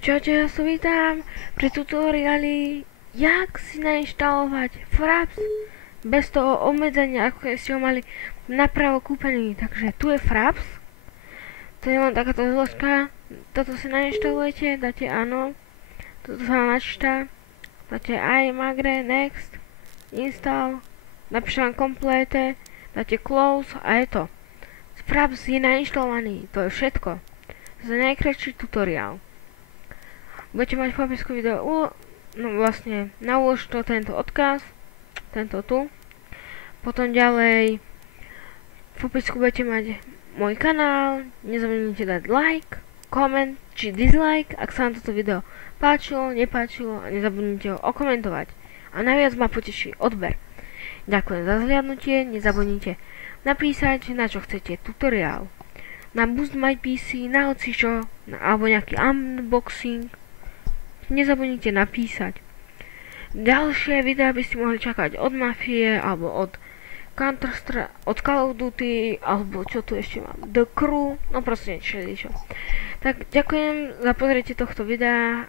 Čaute, ja sa vítam pri tutoriáli, jak si nainštalovať Fraps bez toho obmedzenia, ako ste ho mali napravo kúpený. Takže tu je Fraps, to je len takáto zložka, toto si nainštalujete, dáte áno, toto sa načíta, dáte I magre, next, install, napíšem complete, dáte close a je to. Fraps je nainštalovaný, to je všetko. To je najkratší tutoriál. Budete mať v popisku video, no vlastne nalož to tento odkaz, tento tu. Potom ďalej v popisku budete mať môj kanál, nezabudnite dať like, koment či dislike, ak sa vám toto video páčilo, nepáčilo a nezabudnite ho okomentovať. A najviac ma poteší odber. Ďakujem za zhliadnutie, nezabudnite napísať, na čo chcete tutoriál. Na Boost My PC, na hocičo, alebo nejaký unboxing. Nezabudnite napísať. Ďalšie videá by ste mohli čakať od Mafie, alebo od Counter-Strike, od Call of Duty, alebo čo tu ešte mám, The Crew, no proste niečo. Tak ďakujem za pozrietie tohto videa.